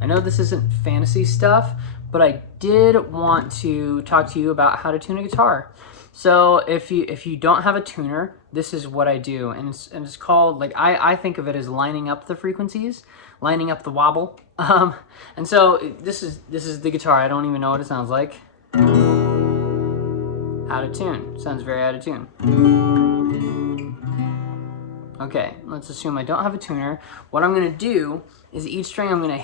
I know this isn't fantasy stuff, but I did want to talk to you about how to tune a guitar. So if you don't have a tuner, this is what I do, and it's called, like, I think of it as lining up the frequencies, lining up the wobble. And so this is the guitar. I don't even know what it sounds like. Out of tune. Sounds very out of tune. Okay, let's assume I don't have a tuner. What I'm gonna do is each string I'm gonna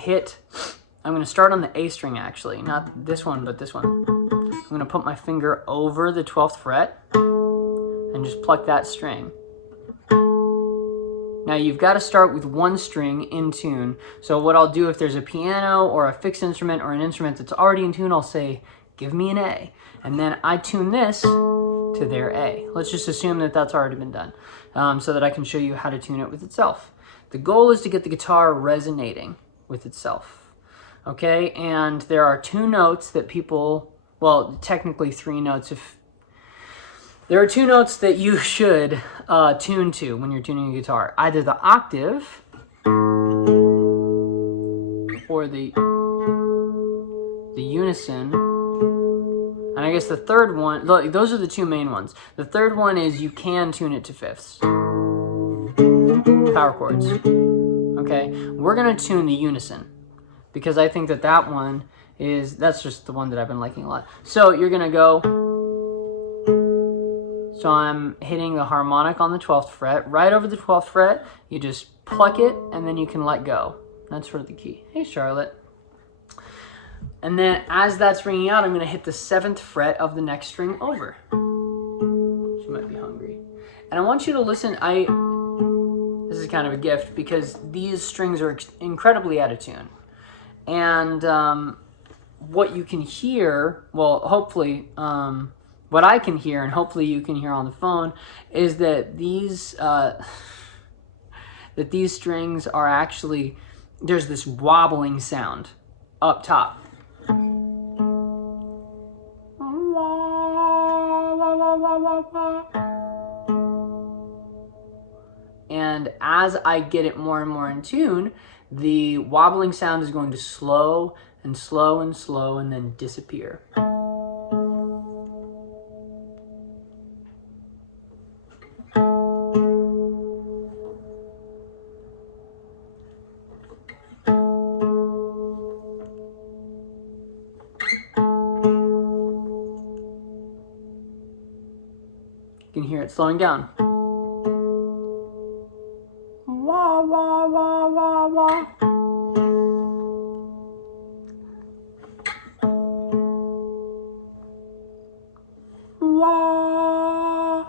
start on the A string, actually, not this one, but this one. I'm gonna put my finger over the 12th fret and just pluck that string. Now you've got to start with one string in tune. So what I'll do, if there's a piano or a fixed instrument or an instrument that's already in tune, I'll say, give me an A. And then I tune this to their A. Let's just assume that that's already been done, so that I can show you how to tune it with itself. The goal is to get the guitar resonating with itself. Okay, and there are two notes that people, well, technically three notes. There are two notes that you should tune to when you're tuning a guitar. Either the octave or the unison. And I guess the third one, those are the two main ones. The third one is you can tune it to fifths. Power chords. Okay, we're gonna tune the unison because I think that one that's just the one that I've been liking a lot. So you're gonna go, so I'm hitting the harmonic on the 12th fret. Right over the 12th fret, you just pluck it and then you can let go. That's sort of the key. Hey, Charlotte. And then as that's ringing out, I'm gonna hit the 7th fret of the next string over. She might be hungry. And I want you to listen, this is kind of a gift because these strings are incredibly out of tune. And what you can hear, well, hopefully, what I can hear, and hopefully you can hear on the phone, is that these strings are actually, there's this wobbling sound up top. And as I get it more and more in tune, the wobbling sound is going to slow and slow and slow and then disappear. You can hear it slowing down. Wah, wah, wah, wah, wah. Wah.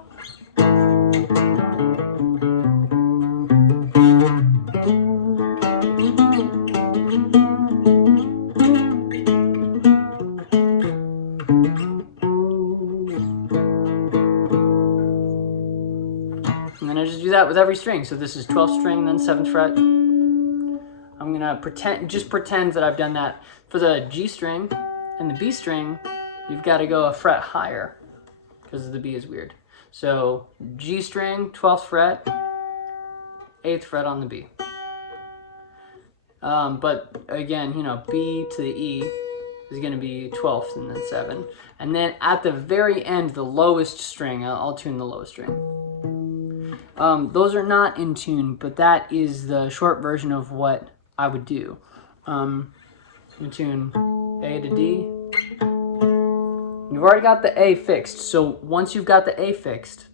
And then I just do that with every string. So this is 12th string, then 7th fret. I'm gonna just pretend that I've done that. For the G string and the B string, you've got to go a fret higher because the B is weird. So G string, 12th fret, 8th fret on the B. But again, you know, B to the E is gonna be 12th and then 7. And then at the very end, the lowest string, I'll tune the lowest string. Those are not in tune, but that is the short version of what I would do. I'm gonna tune A to D. You've already got the A fixed, so once you've got the A fixed,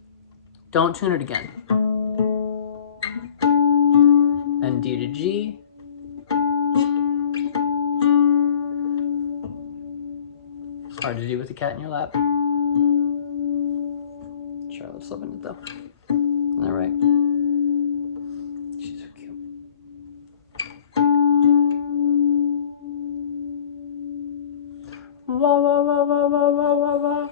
don't tune it again. Then D to G. It's hard to do with the cat in your lap. Charlotte's loving it though. Isn't that right? She's so cute. Wah, wah, wah, wah, wah, wah, wah, wah.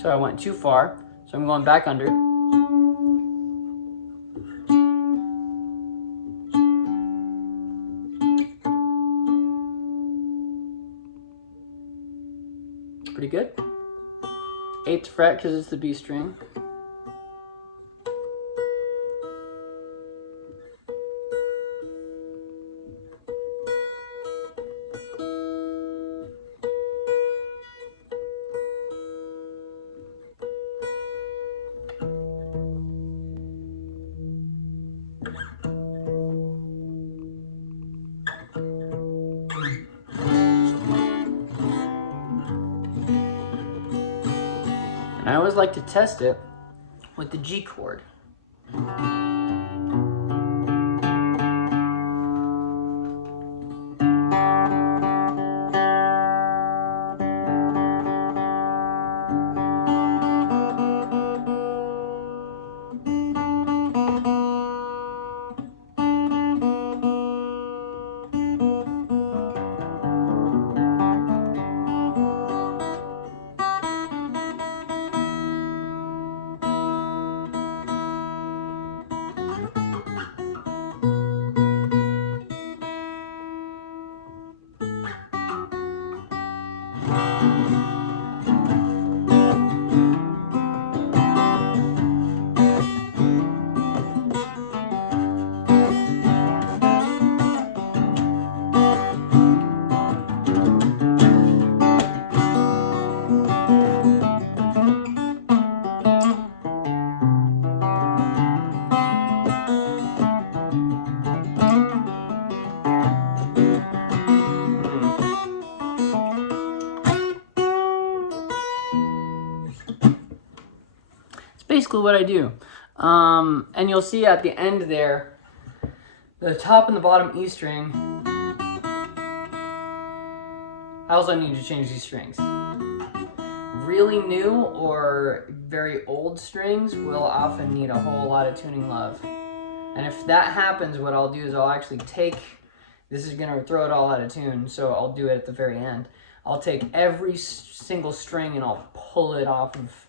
So I went too far, so I'm going back under. Pretty good. 8th fret because it's the B string. And I always like to test it with the G chord. Basically what I do. And you'll see at the end there, the top and the bottom E string, I also need to change these strings. Really new or very old strings will often need a whole lot of tuning love. And if that happens, what I'll do is I'll actually take, this is gonna throw it all out of tune, so I'll do it at the very end. I'll take every single string and I'll pull it off of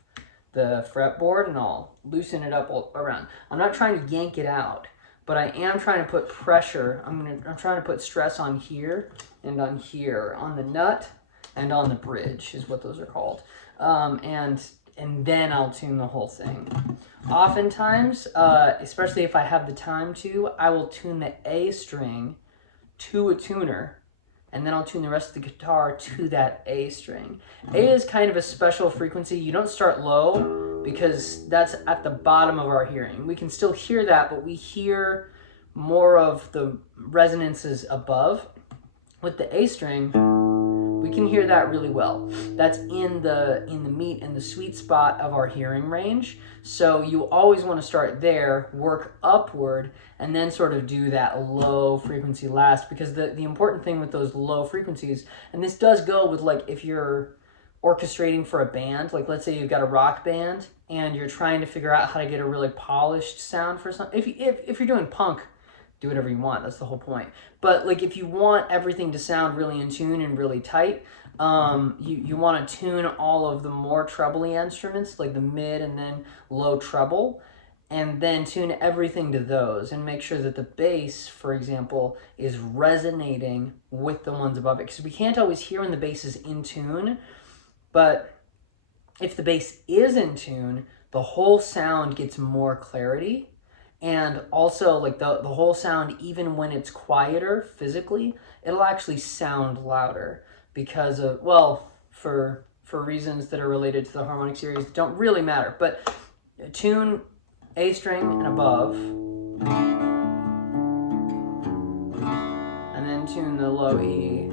the fretboard and I'll loosen it up all around. I'm not trying to yank it out, but I am trying to put pressure. I'm trying to put stress on here and on here, on the nut and on the bridge is what those are called. And then I'll tune the whole thing. Oftentimes, especially if I have the time to, I will tune the A string to a tuner, and then I'll tune the rest of the guitar to that A string. A is kind of a special frequency. You don't start low because that's at the bottom of our hearing. We can still hear that, but we hear more of the resonances above. With the A string, we can hear that really well. That's in the meat and the sweet spot of our hearing range. So you always want to start there, work upward, and then sort of do that low frequency last, because the important thing with those low frequencies, and this does go with like if you're orchestrating for a band, like let's say you've got a rock band and you're trying to figure out how to get a really polished sound for something. If you're doing punk, do whatever you want, that's the whole point. But like if you want everything to sound really in tune and really tight, you want to tune all of the more trebly instruments, like the mid and then low treble, and then tune everything to those and make sure that the bass, for example, is resonating with the ones above it. Because we can't always hear when the bass is in tune, but if the bass is in tune, the whole sound gets more clarity. And also like the whole sound, even when it's quieter physically, it'll actually sound louder because of, well, for reasons that are related to the harmonic series that don't really matter. But tune A string and above, and then tune the low E.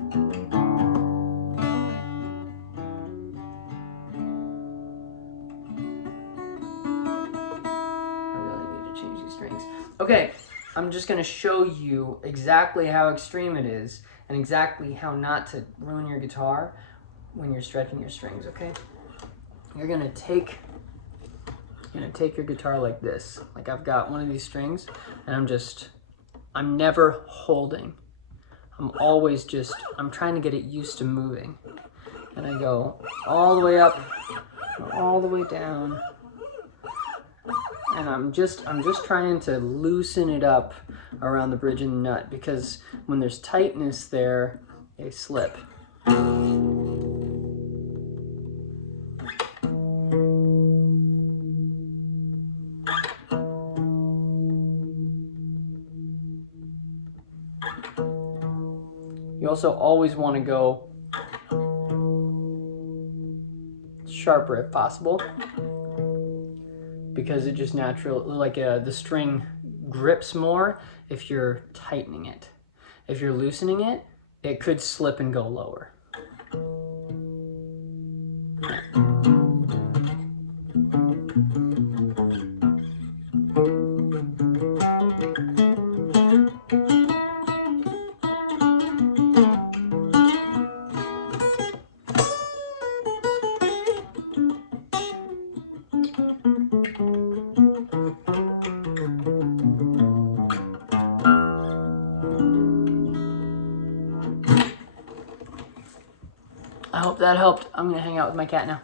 Okay, I'm just going to show you exactly how extreme it is and exactly how not to ruin your guitar when you're stretching your strings, okay? You're going to take your guitar like this. Like I've got one of these strings and I'm never holding. I'm always I'm trying to get it used to moving. And I go all the way up Go all the way down. And I'm just trying to loosen it up around the bridge of the nut, because when there's tightness there, they slip. You also always want to go sharper if possible, because it just naturally, like the string grips more if you're tightening it. If you're loosening it, it could slip and go lower. I hope that helped. I'm gonna hang out with my cat now.